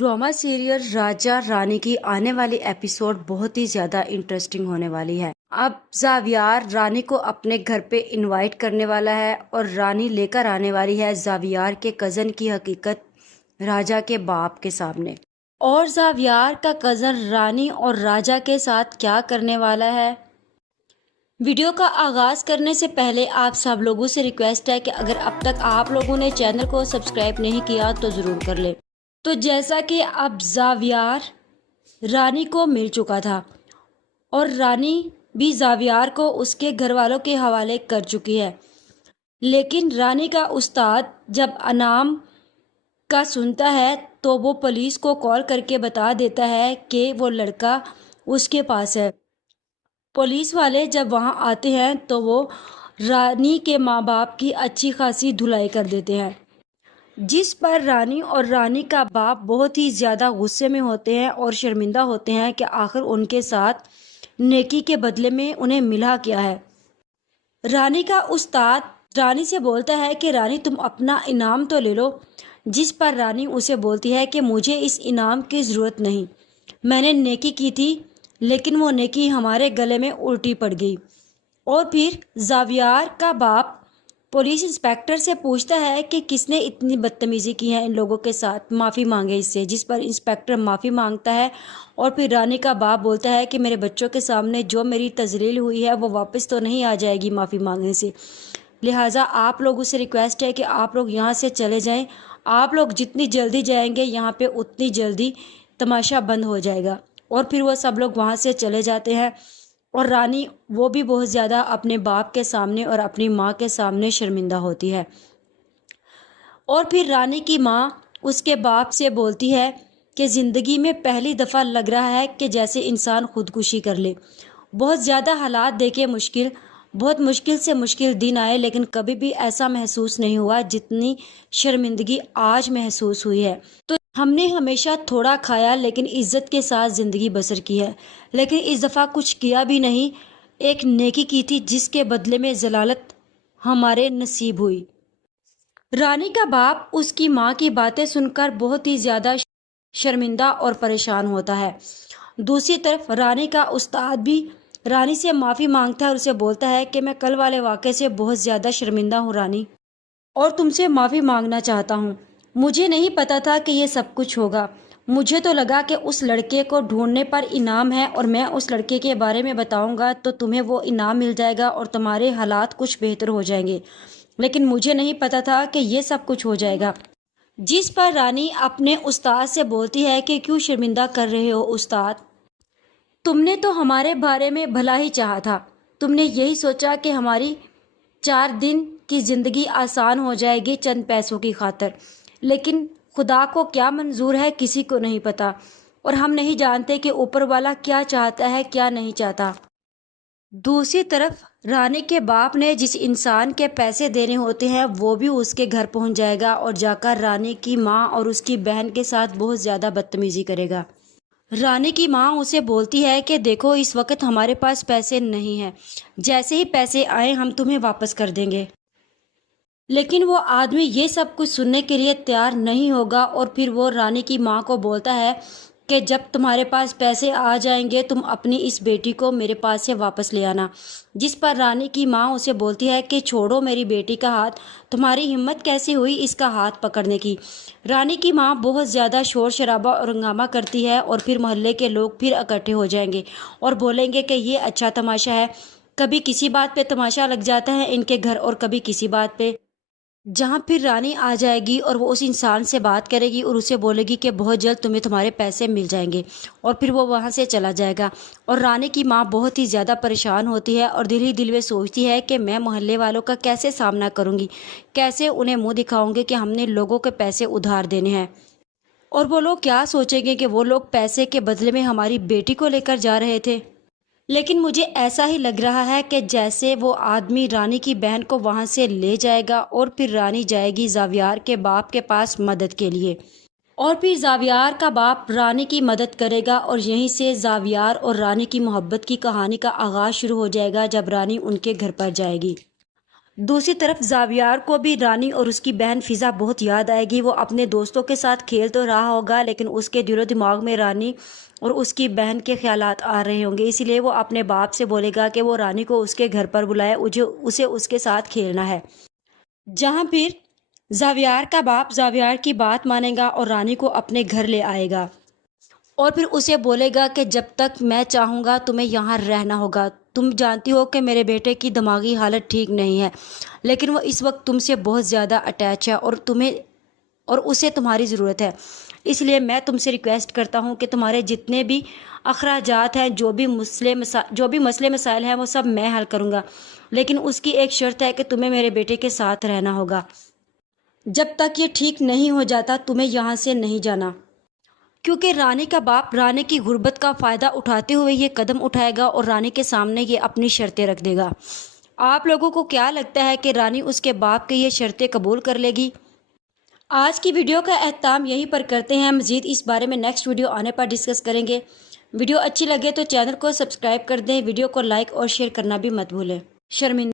Drama serial Raja Rani की आने वाली एपिसोड बहुत ही ज़्यादा इंटरेस्टिंग होने वाली है। अब जावियार रानी को अपने घर पे इनवाइट करने वाला है और रानी लेकर आने वाली है जावियार के कज़न की हकीकत राजा के बाप के सामने। और जावियार का कज़न रानी और राजा के साथ क्या करने वाला है। वीडियो का आगाज़ करने से पहले आप सब लोगों से रिक्वेस्ट है कि अगर अब तक आप लोगों ने चैनल को सब्सक्राइब नहीं किया तो ज़रूर कर ले। तो जैसा कि अब जावियार रानी को मिल चुका था और रानी भी जावियार को उसके घर वालों के हवाले कर चुकी है, लेकिन रानी का उस्ताद जब अनाम का सुनता है तो वो पुलिस को कॉल करके बता देता है कि वो लड़का उसके पास है। पुलिस वाले जब वहाँ आते हैं तो वो रानी के माँ बाप की अच्छी खासी धुलाई कर देते हैं, जिस पर रानी और रानी का बाप बहुत ही ज़्यादा गुस्से में होते हैं और शर्मिंदा होते हैं कि आखिर उनके साथ नेकी के बदले में उन्हें मिला क्या है। रानी का उस्ताद रानी से बोलता है कि रानी तुम अपना इनाम तो ले लो, जिस पर रानी उसे बोलती है कि मुझे इस इनाम की ज़रूरत नहीं, मैंने नेकी की थी लेकिन वो नेकी हमारे गले में उल्टी पड़ गई। और फिर जावियार का बाप पुलिस इंस्पेक्टर से पूछता है कि किसने इतनी बदतमीज़ी की है इन लोगों के साथ, माफ़ी मांगे इससे, जिस पर इंस्पेक्टर माफ़ी मांगता है। और फिर रानी का बाप बोलता है कि मेरे बच्चों के सामने जो मेरी तजलील हुई है वो वापस तो नहीं आ जाएगी माफ़ी मांगने से, लिहाजा आप लोगों से रिक्वेस्ट है कि आप लोग यहाँ से चले जाएं। आप लोग जितनी जल्दी जाएंगे यहाँ पे उतनी जल्दी तमाशा बंद हो जाएगा। और फिर वो सब लोग वहाँ से चले जाते हैं और रानी वो भी बहुत ज़्यादा अपने बाप के सामने और अपनी माँ के सामने शर्मिंदा होती है। और फिर रानी की माँ उसके बाप से बोलती है कि ज़िंदगी में पहली दफ़ा लग रहा है कि जैसे इंसान खुदकुशी कर ले। बहुत ज़्यादा हालात देखे मुश्किल, बहुत मुश्किल से मुश्किल दिन आए, लेकिन कभी भी ऐसा महसूस नहीं हुआ जितनी शर्मिंदगी आज महसूस हुई है। तो हमने हमेशा थोड़ा खाया लेकिन इज्जत के साथ ज़िंदगी बसर की है, लेकिन इस दफ़ा कुछ किया भी नहीं, एक नेकी की थी जिसके बदले में जलालत हमारे नसीब हुई। रानी का बाप उसकी माँ की बातें सुनकर बहुत ही ज़्यादा शर्मिंदा और परेशान होता है। दूसरी तरफ रानी का उस्ताद भी रानी से माफ़ी मांगता है और उसे बोलता है कि मैं कल वाले वाक़े से बहुत ज़्यादा शर्मिंदा हूँ रानी, और तुमसे माफ़ी मांगना चाहता हूँ। मुझे नहीं पता था कि ये सब कुछ होगा। मुझे तो लगा कि उस लड़के को ढूंढने पर इनाम है और मैं उस लड़के के बारे में बताऊंगा तो तुम्हें वो इनाम मिल जाएगा और तुम्हारे हालात कुछ बेहतर हो जाएंगे, लेकिन मुझे नहीं पता था कि ये सब कुछ हो जाएगा। जिस पर रानी अपने उस्ताद से बोलती है कि क्यों शर्मिंदा कर रहे हो उस्ताद, तुमने तो हमारे बारे में भला ही चाहा था। तुमने यही सोचा कि हमारी 4 दिन की ज़िंदगी आसान हो जाएगी चंद पैसों की खातिर, लेकिन खुदा को क्या मंजूर है किसी को नहीं पता, और हम नहीं जानते कि ऊपर वाला क्या चाहता है क्या नहीं चाहता। दूसरी तरफ रानी के बाप ने जिस इंसान के पैसे देने होते हैं वो भी उसके घर पहुंच जाएगा और जाकर रानी की माँ और उसकी बहन के साथ बहुत ज़्यादा बदतमीज़ी करेगा। रानी की माँ उसे बोलती है कि देखो इस वक्त हमारे पास पैसे नहीं हैं, जैसे ही पैसे आए हम तुम्हें वापस कर देंगे। लेकिन वो आदमी ये सब कुछ सुनने के लिए तैयार नहीं होगा और फिर वो रानी की माँ को बोलता है कि जब तुम्हारे पास पैसे आ जाएंगे तुम अपनी इस बेटी को मेरे पास से वापस ले आना। जिस पर रानी की माँ उसे बोलती है कि छोड़ो मेरी बेटी का हाथ, तुम्हारी हिम्मत कैसे हुई इसका हाथ पकड़ने की। रानी की माँ बहुत ज़्यादा शोर शराबा और हंगामा करती है और फिर मोहल्ले के लोग फिर इकट्ठे हो जाएंगे और बोलेंगे कि ये अच्छा तमाशा है, कभी किसी बात पे तमाशा लग जाता है इनके घर और कभी किसी बात पे, जहाँ फिर रानी आ जाएगी और वो उस इंसान से बात करेगी और उसे बोलेगी कि बहुत जल्द तुम्हें तुम्हारे पैसे मिल जाएंगे, और फिर वो वहाँ से चला जाएगा। और रानी की माँ बहुत ही ज़्यादा परेशान होती है और दिल ही दिल में सोचती है कि मैं मोहल्ले वालों का कैसे सामना करूँगी, कैसे उन्हें मुँह दिखाऊँगी कि हमने लोगों के पैसे उधार देने हैं, और वो लोग क्या सोचेंगे कि वो लोग पैसे के बदले में हमारी बेटी को लेकर जा रहे थे। लेकिन मुझे ऐसा ही लग रहा है कि जैसे वो आदमी रानी की बहन को वहाँ से ले जाएगा और फिर रानी जाएगी जावियार के बाप के पास मदद के लिए, और फिर जावियार का बाप रानी की मदद करेगा और यहीं से जावियार और रानी की मोहब्बत की कहानी का आगाज़ शुरू हो जाएगा जब रानी उनके घर पर जाएगी। دوسری طرف زاویار کو بھی رانی اور اس کی بہن فضا بہت یاد آئے گی۔ وہ اپنے دوستوں کے ساتھ کھیل تو رہا ہوگا لیکن اس کے دل و دماغ میں رانی اور اس کی بہن کے خیالات آ رہے ہوں گے، اسی لیے وہ اپنے باپ سے بولے گا کہ وہ رانی کو اس کے گھر پر بلائے، اسے اس کے ساتھ کھیلنا ہے۔ جہاں پھر زاویار کا باپ زاویار کی بات مانے گا اور رانی کو اپنے گھر لے آئے گا اور پھر اسے بولے گا کہ جب تک میں چاہوں گا تمہیں یہاں رہنا ہوگا۔ تم جانتی ہو کہ میرے بیٹے کی دماغی حالت ٹھیک نہیں ہے لیکن وہ اس وقت تم سے بہت زیادہ اٹیچ ہے اور اسے تمہاری ضرورت ہے، اس لیے میں تم سے ریکویسٹ کرتا ہوں کہ تمہارے جتنے بھی اخراجات ہیں، جو بھی مسئلے مسائل ہیں، وہ سب میں حل کروں گا، لیکن اس کی ایک شرط ہے کہ تمہیں میرے بیٹے کے ساتھ رہنا ہوگا۔ جب تک یہ ٹھیک نہیں ہو جاتا تمہیں یہاں سے نہیں جانا۔ کیونکہ رانی کا باپ رانی کی غربت کا فائدہ اٹھاتے ہوئے یہ قدم اٹھائے گا اور رانی کے سامنے یہ اپنی شرطیں رکھ دے گا۔ آپ لوگوں کو کیا لگتا ہے کہ رانی اس کے باپ کی یہ شرطیں قبول کر لے گی؟ آج کی ویڈیو کا اختتام یہیں پر کرتے ہیں، مزید اس بارے میں نیکسٹ ویڈیو آنے پر ڈسکس کریں گے۔ ویڈیو اچھی لگے تو چینل کو سبسکرائب کر دیں، ویڈیو کو لائک اور شیئر کرنا بھی مت بھولیں۔ شرمندہ